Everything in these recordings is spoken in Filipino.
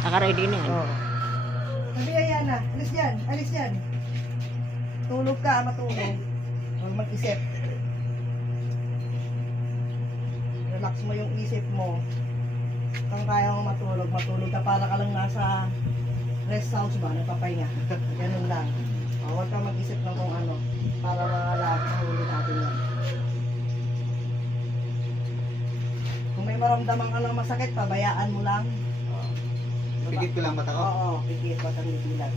Naka-ready na yan. Oo. Sabi yan na, alis yan, alis yan. Tulog ka, matulog. Huwag mag-isip. Relax mo yung isip mo. Kung kaya mo matulog, matulog ka para ka lang nasa rest house ba, nagpapahinga. Ganun lang. Huwag ka mag-isip ng kung ano, para mahuli natin yan. Kung may maramdaman ka ng masakit, pabayaan mo lang. Pikit ko lang mata ko? Oo, pikit, mata ng bilag.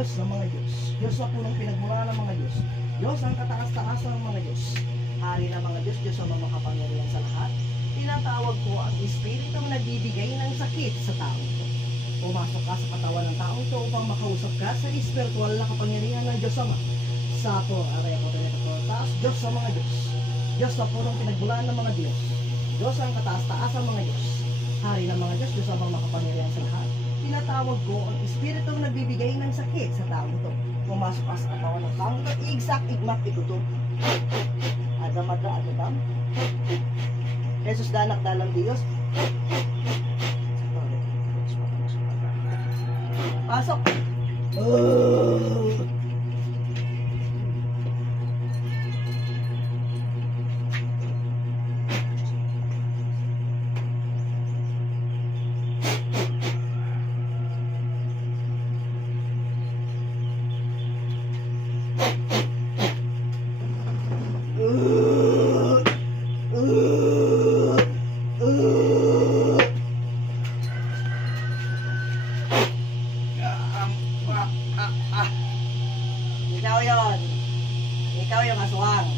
Diyos ng mga Diyos. Diyos na punong pinagmula ng mga Diyos. Diyos ang kataas-taas ng mga Diyos. Hari ng mga Diyos, Diyos ang makapangyarihan sa lahat. Tinatawag ko ang Espiritong nagbibigay ng sakit sa taong ito. Pumasok ka sa katawan ng taong ito upang makausap ka sa espiritual na kapangyarihan ng Diyos Ama. Sa po, aray ako taas, Diyos sa mga Diyos. Diyos na punong pinagmulaan ng mga Diyos. Diyos ang kataas-taas ng mga Diyos. Hari ng mga Diyos, Diyos ang makapangyarihan sa lahat. Tinatawag ko ang Espiritong nagbibigay ng sakit sa taong ito. Pumasok ka sa katawan ng taong ito, igsak, igmak, igutom. Adamada, adadam. Jesus danak dalam Diyos. Pasok. Ikaw yon. Ikaw yung aswang.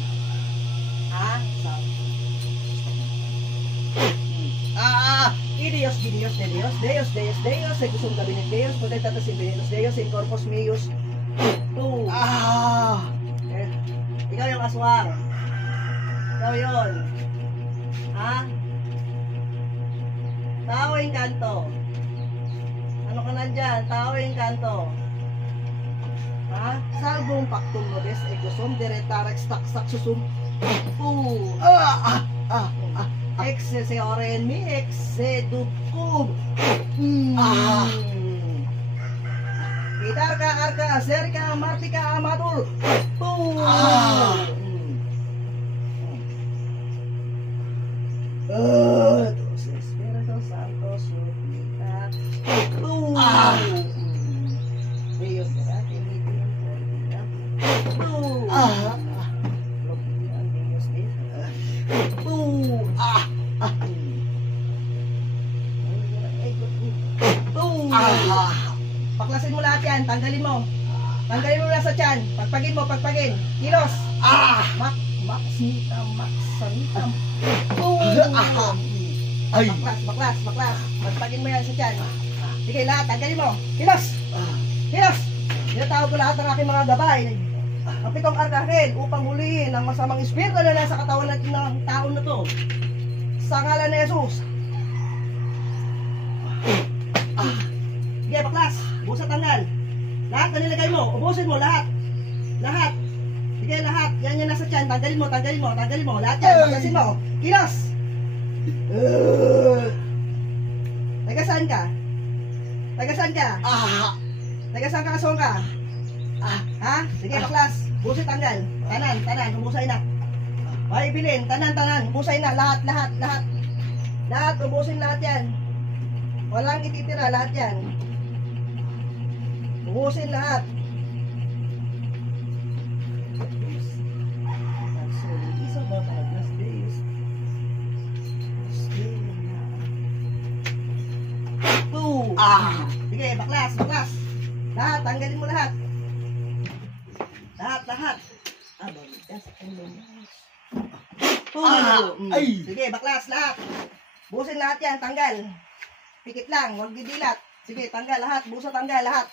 Ha? Dios, Dios, de Dios, Deus, Deus, Deus, según gabinet Deus, potestatis in Venus Deus, in corpus meus. Tu. Ikaw yung aswang. Ikaw yon. Ha? Tao yung kanto. Ano ka nandyan? Tao yung kanto. Ha? Salbong pactum nobis ecosum diretarex taxac susum. Exe oren mi exe ducub. Gitar ka arka acerca martica amatur. Dos Espíritus Santos supita. Dios gracias. Paklasin mo lahat yan, tanggalin mo. Tanggalin mo na sa tiyan. Pagpagin mo, pagpagin. Kilos. Maksanita. Baklas. Pagpagin mo yan sa tiyan. Sige, lahat, tanggalin mo. Kilos. Kilos. Tinatawag ko lahat ng aking mga gabay. Ang 7 arkanghel upang hulihin ang masamang espiritu na nasa katawan ng taon na to. Sa ngalan ni Jesus. Sige, baklas. Busa tanggal. Lahat na nilagay mo. Ubusin mo lahat. Lahat. Sige, lahat. Yan yung nasa tiyan. Tanggalin mo. Lahat yan. Baklasin mo. Kilos. Taga saan ka? Taga saan ka kasong ka? Ha? Sige, baklas. Busit tanggal. Tanan. Umusay na. Ay, bilin. Tanan. Umusay na. Lahat. Lahat. Ubusin lahat yan. Walang ititira. Lahat yan. Ubusin lahat. Sige, baklas. Lahat, tanggalin mo lahat. Lahat. Bagitas. Sige, baklas lahat. Busin lahat yan, tanggal. Pikit lang, huwag didilat. Sige, tanggal lahat, busa tanggal lahat.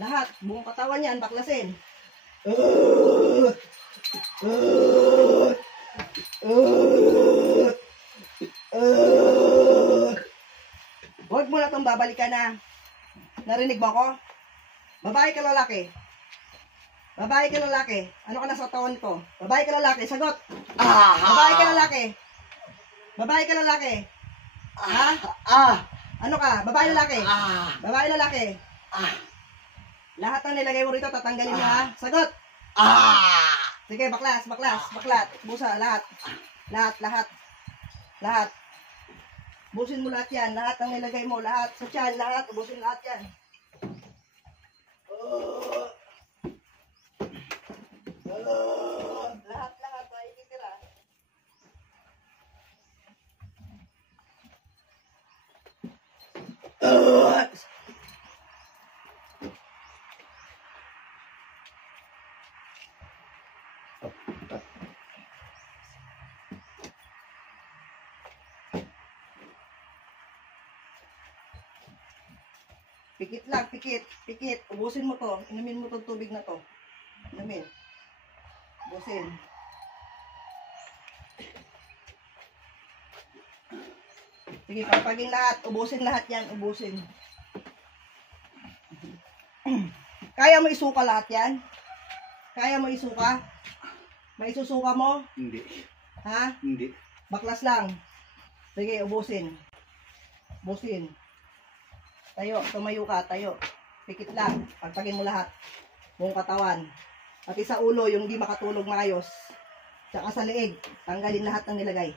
Lahat, buong katawan yan, baklasin. Huwag mo na itong babalikan na. Narinig mo ako? Babae ka lalaki? Babae ka lalaki? Ano ka nasa tawan nito? Babae ka lalaki? Sagot! Babae ka lalaki? Babae ka lalaki? Ha? Ano ka? Babae lalaki? Babae lalaki? Lahat ng nilagay mo rito, tatanggalin mo ha? Sagot! Sige, baklas, baklat. Busa, lahat. Lahat. Busin mo lahat yan. Lahat ng nilagay mo, lahat. Sa tiyan, lahat. Busin lahat yan. Lahat. Ay, ititira. Pikit lang, pikit. Ubusin mo to. Inumin mo tong tubig na to. Inumin. Ubusin. Sige, papagin lahat. Ubusin lahat yan. Ubusin. Kaya mo isuka lahat yan? Kaya mo isuka? May isusuka mo? Hindi. Ha? Hindi. Baklas lang. Sige, ubusin. Ubusin. Tayo, tumayo ka, tayo. Pikit lang. Pagpagin mo lahat. Buong katawan. Pati sa ulo, yung di makatulog maayos. Tsaka sa leeg, tanggalin lahat ng nilagay.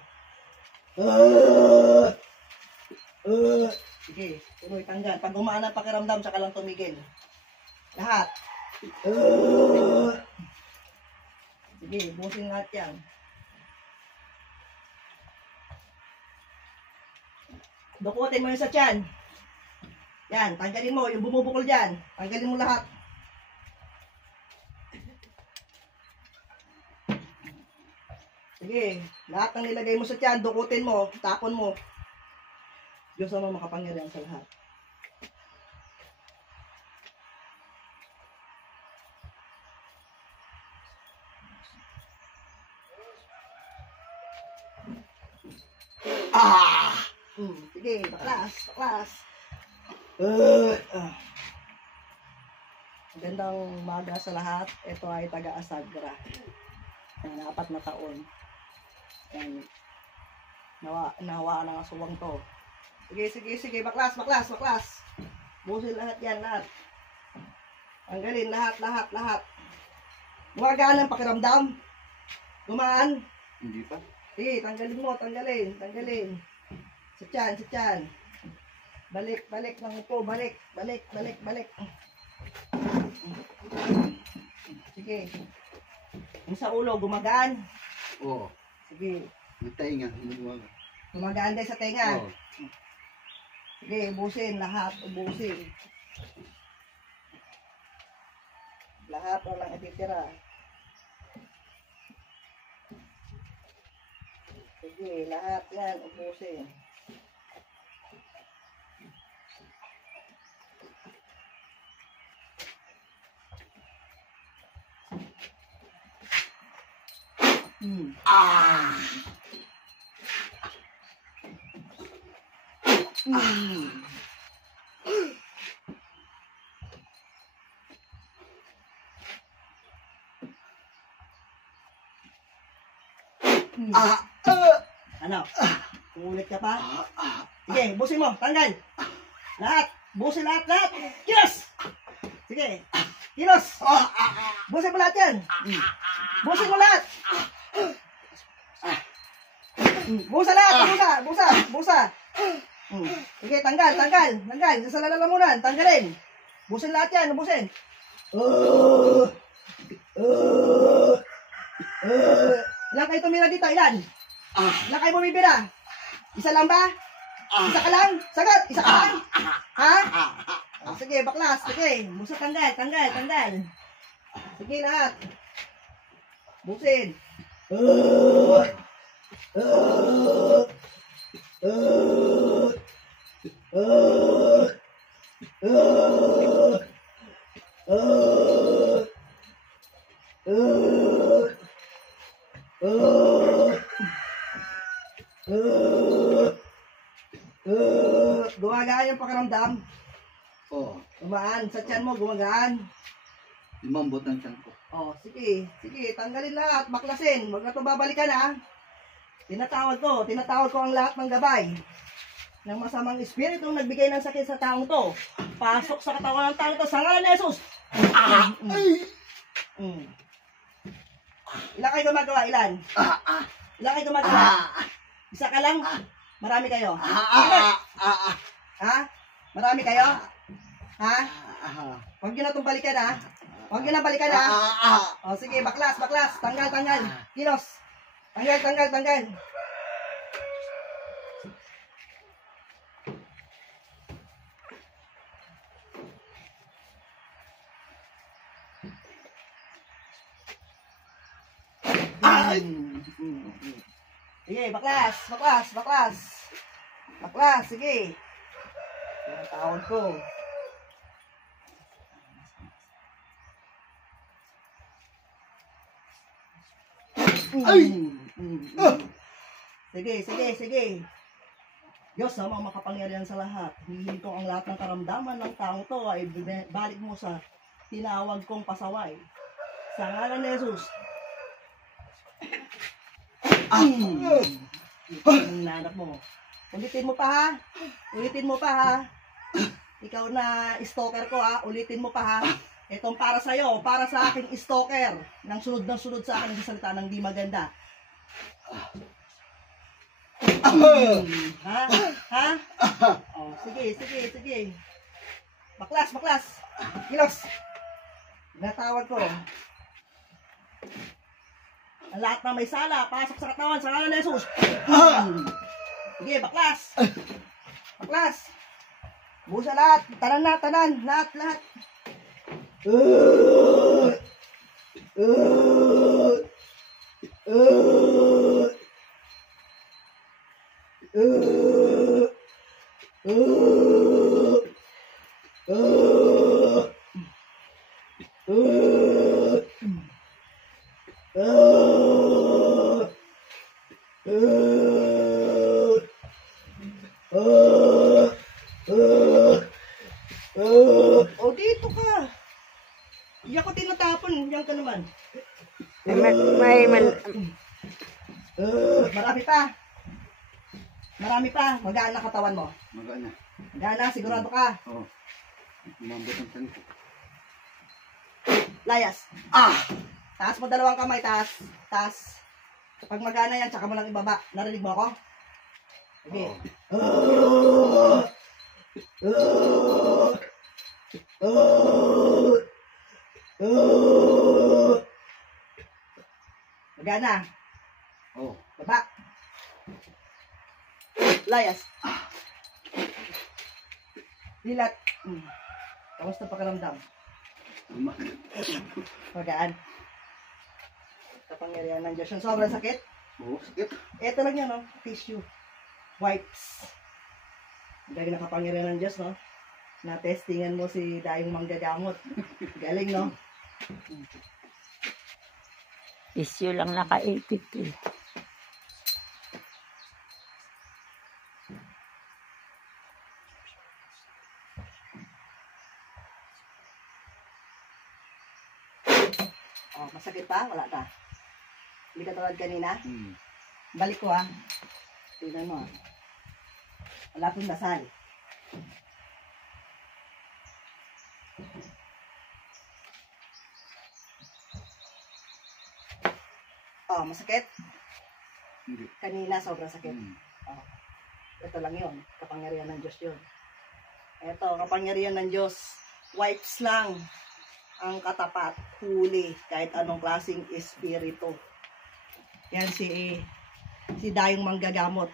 Sige, tuloy tanggal. Pag gumaan ang pakiramdam, tsaka lang tumigil. Lahat. Sige, busin lahat yan. Dukutin mo yung sa tiyan. Yan, tanggalin mo. Yung bumubukol dyan. Tanggalin mo lahat. Sige, lahat ng nilagay mo sa tiyan, dukutin mo, tapon mo. Diyos ang makapangyarihan sa lahat. Sige, baklas. Magandang umaga sa lahat. Ito ay taga-Asagra. Ang 4 na taon. And nawa ng aswang to. Sige. Baklas. Busin lahat yan, lahat. Tanggalin lahat. Gumagaan ang pakiramdam. Gumaan. Hindi pa. Sige, tanggalin mo. Sa tiyan. Balik ng upo. Balik. Sige. Yung sa ulo, gumagaan. Oo. Sige. Yung tainga. Gumagaan din sa tenga. Oo. Sige, ubusin. Lahat. Lahat walang ititira. Sige, lahat yan. Ubusin. Ano? Ulit ka pa? Sige, busin mo. Tanggal. Lahat. Busin lahat. Kilos! Sige. Kilos! Busin mo lahat yan. Busin mo lahat. Busa lahat. Busa. Sige, tanggal. Sa lalamunan. Tanggalin. Busin lahat yan. Busin. Ilan kayo tumira dito? Ilan? Ilan kayo bumibira? Isa lang ba? Isa ka lang? Sagot! Isa ka lang? Ha? Sige, baklas. Sige. Busa tanggal. Sige, lahat. Busin. Gumagaan yung pakiramdam. Oo. Gumaan. Sa tiyan mo, gumagaan. Lumambot ang tiyan ko. Oh, sige. Sige, tanggalin lahat. Baklasin. Huwag na ito babalikan, ha. Tinatawag ko ang lahat ng gabay ng masamang espiritu nagbigay ng sakit sa taong to. Pasok sa katawan ng taong to sa ngalan ni Jesus. Ilan kayo gumagawa? Ilan? Ilan kayo gumagawa? Isa ka lang? Marami kayo? Ilan? Ha? Marami kayo? Ha? Huwag nyo na itong balikan, ha? Huwag nyo na balikan, ha? O, sige, baklas. Tanggal. Kilos. Tanggal. Sige, baklas, sige. Yan ang tawag ko. Sige. Diyos, mga makapangyarihan sa lahat. Hihil ko ang lahat ng karamdaman ng taong to ay balik mo sa tinawag kong pasaway. Sa ngalan ni Jesus. Ang nanak mo. Ulitin mo pa ha. Ikaw na stalker ko ha. Ulitin mo pa ha. Itong para sa'yo, para sa aking stalker. Nang sunod sa akin ng salita ng di maganda. Ha? Oh, sige. Baklas. Kilos. Natawag ko. Ang lahat na may sala, pasok sa katawan sa ngalan ni Jesus. Sige, baklas. Busa lahat. Tanan. Lahat. O dito ka. Iyan ko tinatapon. Yan ka naman. Marami pa. Magaan na katawan mo. Magaan na. Magaan na, sigurado ka. Oo. Lumambot ang tiyan ko. Layas. Taas mo dalawang kamay, taas. Kapag magana yan, tsaka mo lang ibaba. Narinig mo ako? Sige. Magana. Oo. Baba. Layas. Dilat. Kamusta pakiramdam? Magaan. Kapangyarihan ng Diyos. Yung sobrang sakit. Oo, sakit. Ito lang yan, no? Tissue. Wipes. Dahil nakapangyarihan ng Diyos, no? Na-testingan mo si Dayong Manggagamot. Galing, no? Issue lang nakaipit eh. Oh, masakit pa? Wala ta? Hindi ka tulad kanina? Hmm. Balik ko, ha? Tingnan mo, ha? Wala pong dasal. Oh, masakit? Hindi. Kanina, sobrang sakit. Hmm. Ito lang yun. Kapangyarihan ng Diyos yun. Ito, kapangyarihan ng Diyos. Wipes lang ang katapat, huli, kahit anong klaseng espiritu. Yan si Dayong Manggagamot.